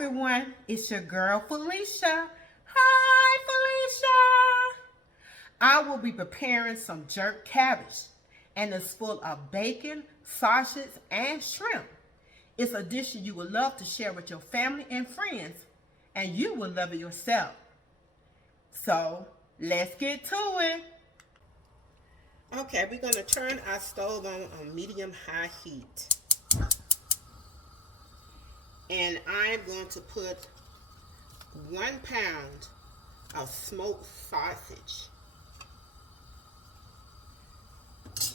everyone, it's your girl Felicia. Hi Felicia! I will be preparing some jerk cabbage, and it's full of bacon, sausage, and shrimp. It's a dish you would love to share with your family and friends, and you will love it yourself. So let's get to it. Okay, we're going to turn our stove on medium-high heat. And I'm going to put 1 pound of smoked sausage.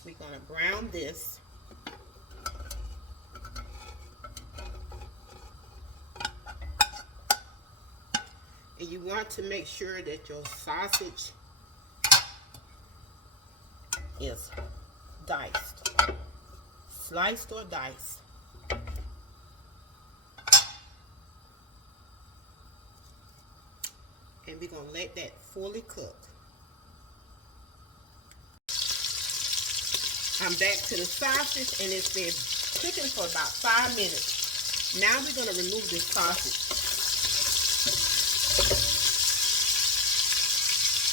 We're going to brown this. And you want to make sure that your sausage is diced, sliced or diced. And we're going to let that fully cook. I'm back to the sausage, and it's been cooking for about 5 minutes. Now we're going to remove this sausage.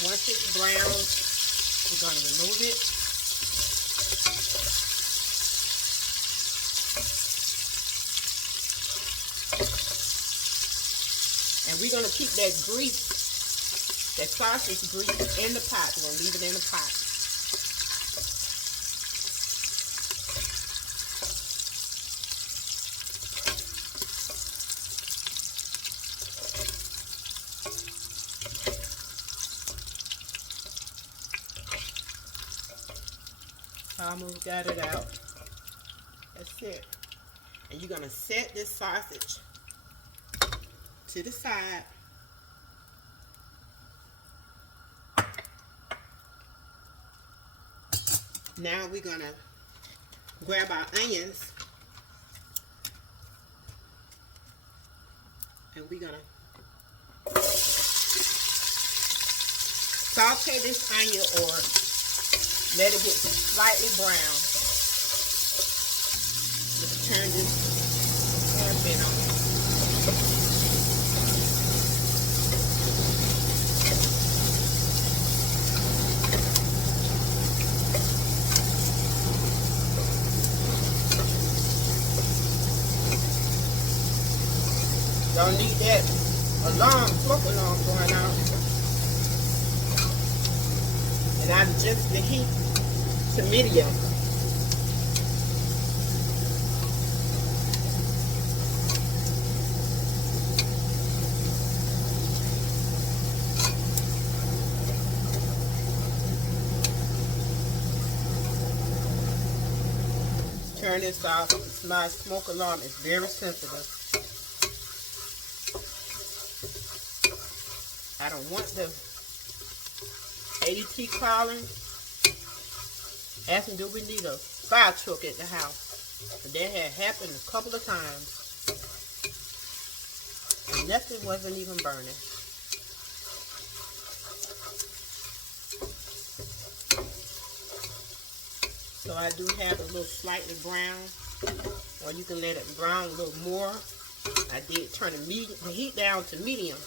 Once it's browned, we're going to remove it. And we're going to keep that grease, that sausage grease, in the pot. We're going to leave it in the pot. Almost got it out. That's it. And you're going to set this sausage to the side. Now we're going to grab our onions, and we're going to saute this onion or let it get slightly brown. Let's turn this pan bit on. Don't need that alarm, smoke alarm going on. And I adjust the heat to medium. Turn this off. My smoke alarm is very sensitive. I don't want the ADT calling, asking do we need a fire truck at the house. But that had happened a couple of times, and nothing wasn't even burning. So I do have a little slightly brown, or you can let it brown a little more. I did turn the heat down to medium.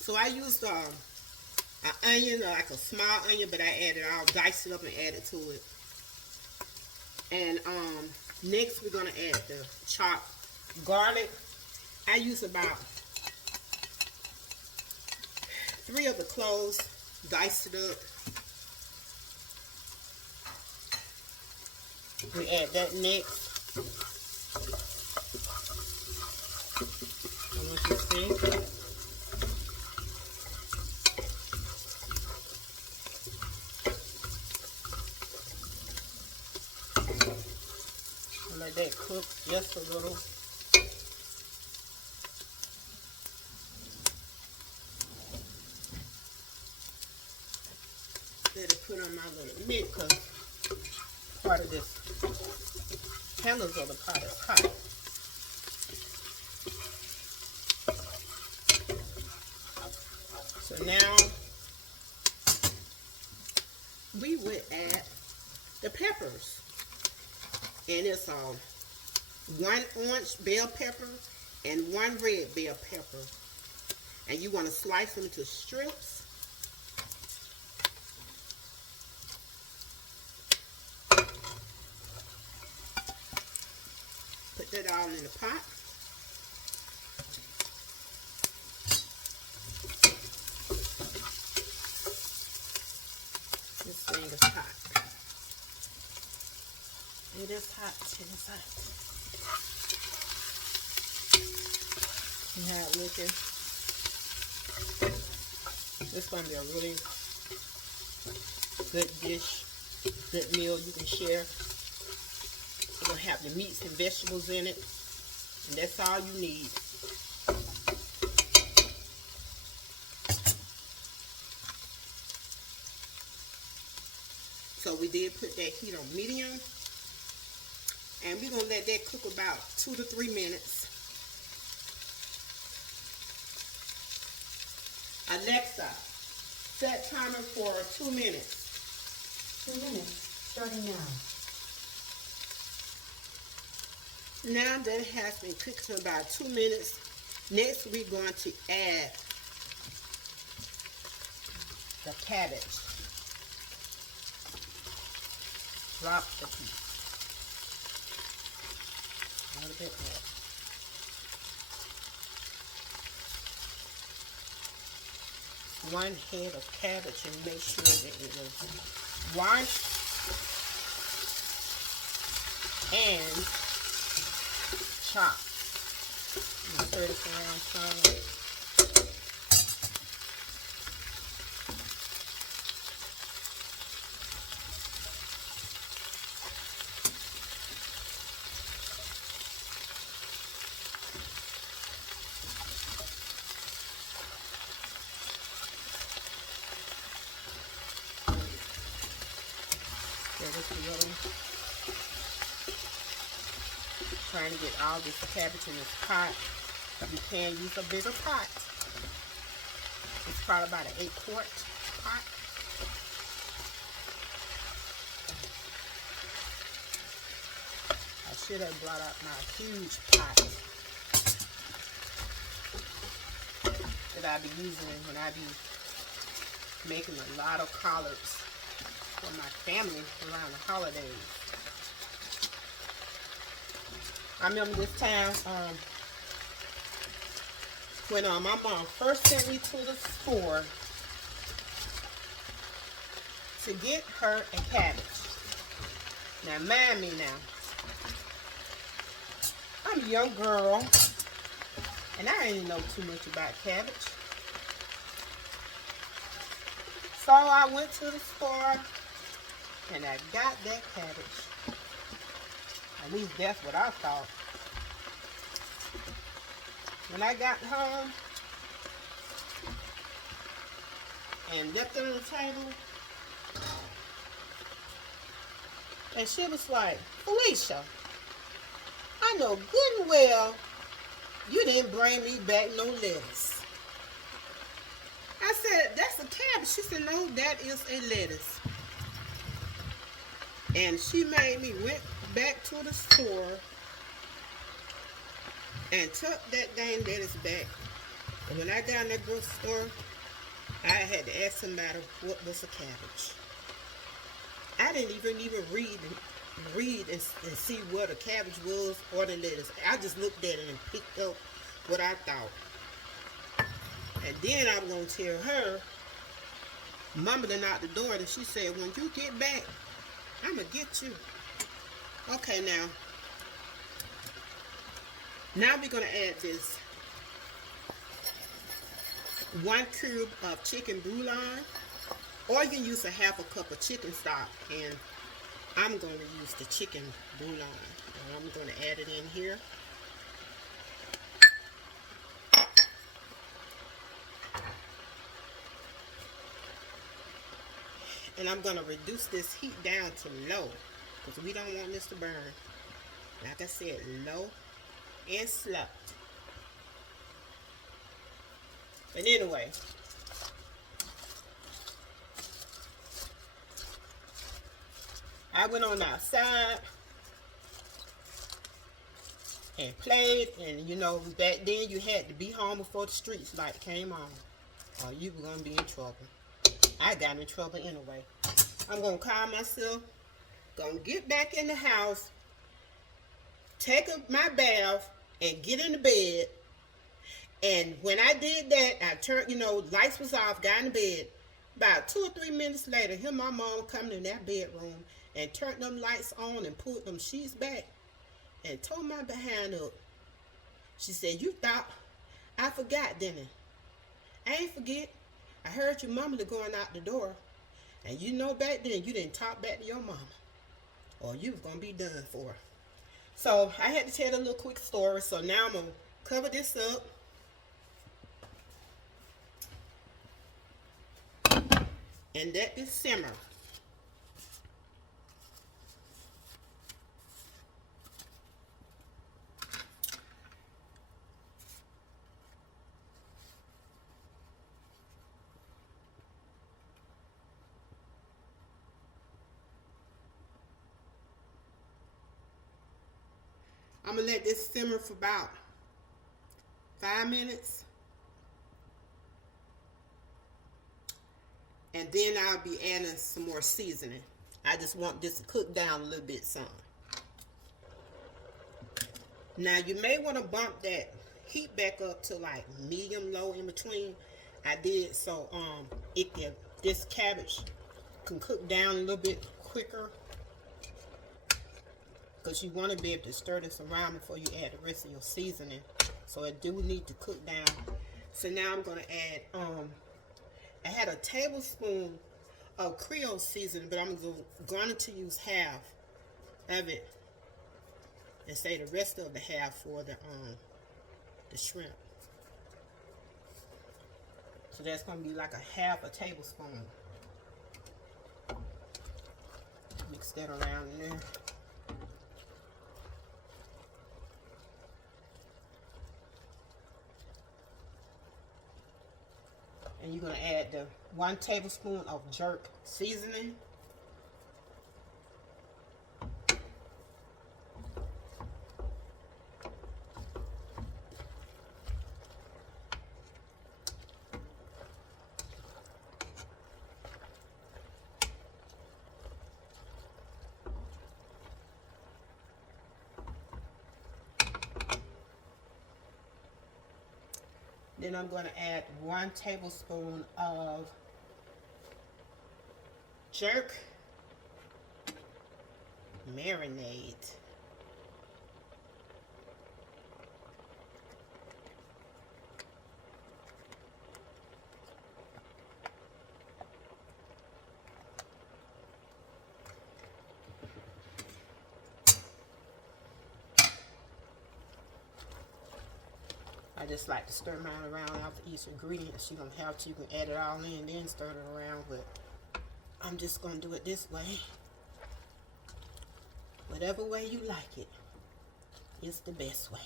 So I used an onion, like a small onion, but I'll dice it up and add it to it. And next we're going to add the chopped garlic. I use about 3 of the cloves, diced it up. We add that next. And what you see? Let that cook just a little. Let it put on my little mitt because part of this handles of the pot is hot. So now we would add the peppers. And it's 1 orange bell pepper and 1 red bell pepper. And you want to slice them into strips. Put that all in the pot. This thing is hot. It is hot. It is hot. See how it's looking? This is going to be a really good dish, good meal you can share. It's going to have your meats and vegetables in it, and that's all you need. So we did put that heat on medium, and we're going to let that cook about 2 to 3 minutes. Alexa, set timer for 2 minutes. 2 minutes, starting now. Now that it has been cooked for about 2 minutes, next we're going to add the cabbage. Drop the piece. A little bit more. One head of cabbage, and make sure that it is washed and chopped. Stir this around some. Trying to get all this cabbage in this pot. You can use a bigger pot. It's probably about an 8-quart pot. I should have brought out my huge pot that I be using when I be making a lot of collards for my family around the holidays. I remember this time when my mom first sent me to the store to get her a cabbage. Now mind me now, I'm a young girl and I didn't know too much about cabbage. So I went to the store and I got that cabbage. At least that's what I thought. When I got home and left it on the table, and she was like, Felicia, I know good and well you didn't bring me back no lettuce. I said, that's a cabbage. She said, no, that is a lettuce. And she made me went back to the store and took that dang lettuce back. And when I got in that grocery store, I had to ask somebody what was a cabbage. I didn't even read and see what a cabbage was or the lettuce. I just looked at it and picked up what I thought. And then I was going to tell her, mumbling out the door, and she said, when you get back, I'm going to get you. Okay, now we're going to add this 1 cube of chicken bouillon, or you can use a 1/2 cup of chicken stock, and I'm going to use the chicken bouillon. And I'm going to add it in here. And I'm going to reduce this heat down to low, because we don't want this to burn. Like I said, low and slow. But anyway, I went on outside and played, and you know, back then you had to be home before the streets light came on, or you were gonna be in trouble. I got in trouble anyway. I'm gonna calm myself, gonna get back in the house, take my bath, and get in the bed. And when I did that, I turned, you know, lights was off, got in the bed. About 2 or 3 minutes later, here my mom coming in that bedroom and turned them lights on and pulled them sheets back and tore my behind up. She said, "You thought I forgot, didn't I?" I ain't forget. I heard your mama going out the door. And you know back then you didn't talk back to your mama, or you was going to be done for. So I had to tell a little quick story. So now I'm going to cover this up. And let this simmer. I'm going to let this simmer for about 5 minutes. And then I'll be adding some more seasoning. I just want this to cook down a little bit some. Now you may want to bump that heat back up to like medium low in between. I did so this cabbage can cook down a little bit quicker, because you want to be able to stir this around before you add the rest of your seasoning. So it do need to cook down. So now I'm going to add I had a tablespoon of Creole seasoning, but I'm going to use half of it and save the rest of the half for the shrimp. So that's going to be like a half a tablespoon. Mix that around in there. And you're going to add the 1 tablespoon of jerk seasoning. Then I'm going to add 1 tablespoon of jerk marinade. I just like to stir mine around after each ingredient. So you don't have to. You can add it all in and then stir it around. But I'm just going to do it this way. Whatever way you like it is the best way.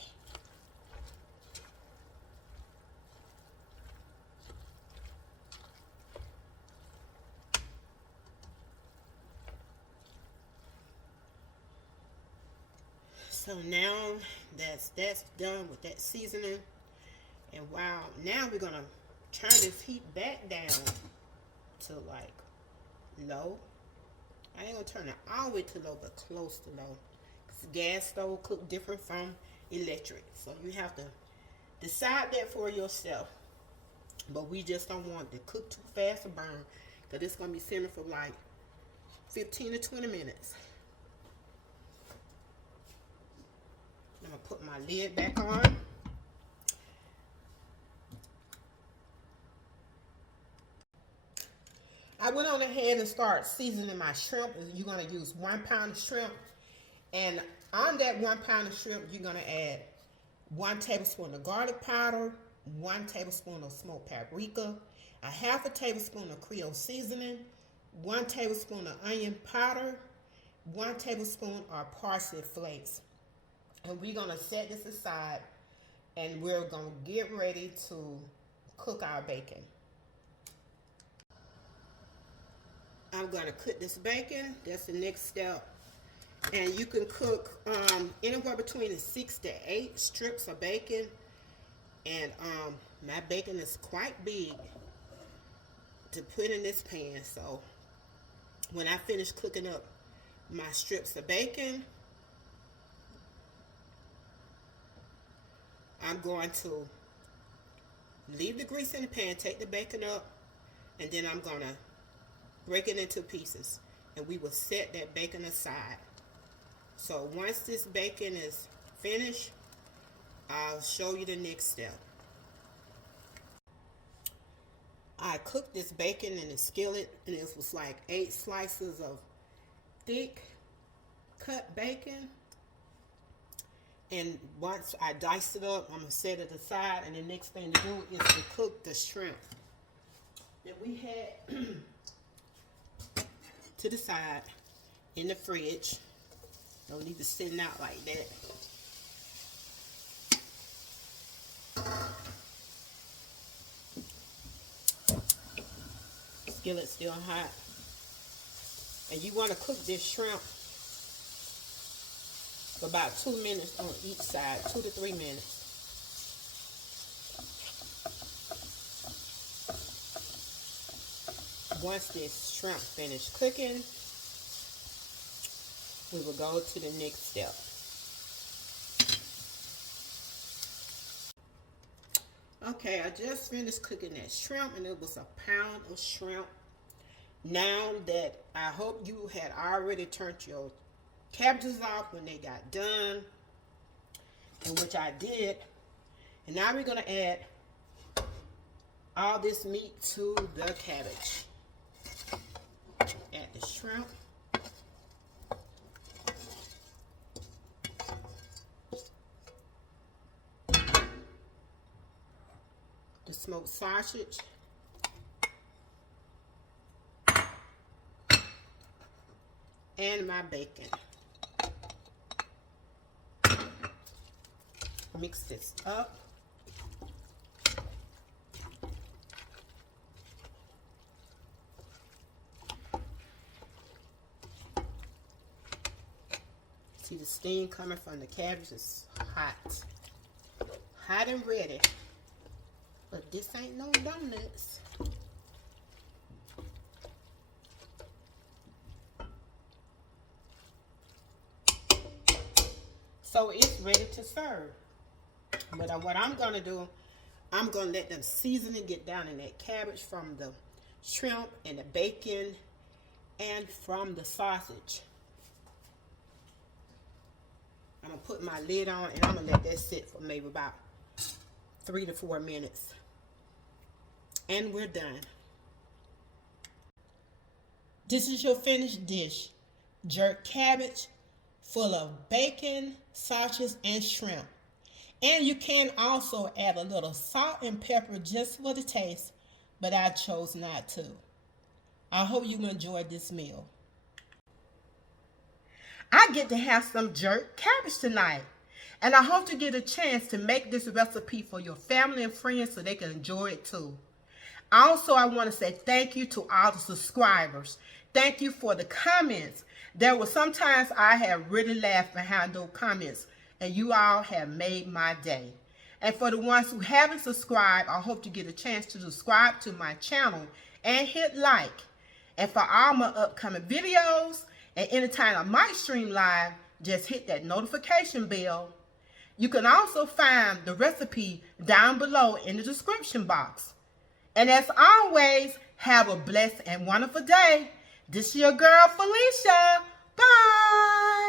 So now that's done with that seasoning. And wow, now we're gonna turn this heat back down to like low. I ain't gonna turn it all the way to low, but close to low. Cause gas stove cook different from electric, so you have to decide that for yourself. But we just don't want it to cook too fast or burn, cause it's gonna be simmering for like 15 to 20 minutes. I'm gonna put my lid back on. I went on ahead and started seasoning my shrimp. You're going to use 1 pound of shrimp. And on that 1 pound of shrimp, you're going to add 1 tablespoon of garlic powder, 1 tablespoon of smoked paprika, a half a tablespoon of Creole seasoning, 1 tablespoon of onion powder, 1 tablespoon of parsley flakes. And we're going to set this aside, and we're going to get ready to cook our bacon. I'm I'm gonna cook this bacon. That's the next step. And you can cook anywhere between 6 to 8 strips of bacon. And my bacon is quite big to put in this pan. So when I finish cooking up my strips of bacon, I'm going to leave the grease in the pan, take the bacon up, and then I'm going to break it into pieces. And we will set that bacon aside. So once this bacon is finished, I'll show you the next step. I cooked this bacon in a skillet, and it was like 8 slices of thick cut bacon. And once I dice it up, I'm going to set it aside, and the next thing to do is to cook the shrimp that we had to the side in the fridge. Don't need to sit out like that. Skillet's still hot. And you want to cook this shrimp for about 2 minutes on each side, 2 to 3 minutes. Once this shrimp finished cooking, we will go to the next step. Okay, I just finished cooking that shrimp, and it was a pound of shrimp. Now that I hope you had already turned your cabbages off when they got done, and which I did. And now we're going to add all this meat to the cabbage. Add the shrimp. The smoked sausage. And my bacon. Mix this up. See the steam coming from the cabbage is hot. Hot and ready. But this ain't no donuts. So it's ready to serve. But what I'm going to do, I'm going to let them seasoning get down in that cabbage from the shrimp and the bacon and from the sausage. I'm going to put my lid on, and I'm going to let that sit for maybe about 3 to 4 minutes. And we're done. This is your finished dish. Jerk cabbage full of bacon, sausage, and shrimp. And you can also add a little salt and pepper just for the taste, but I chose not to. I hope you enjoyed this meal. I get to have some jerk cabbage tonight, and I hope to get a chance to make this recipe for your family and friends so they can enjoy it too. Also, I want to say thank you to all the subscribers. Thank you for the comments. There were sometimes I have really laughed behind those comments, and you all have made my day. And for the ones who haven't subscribed, I hope to get a chance to subscribe to my channel and hit like. And for all my upcoming videos, and anytime I might stream live, just hit that notification bell. You can also find the recipe down below in the description box. And as always, have a blessed and wonderful day. This is your girl, Felicia. Bye.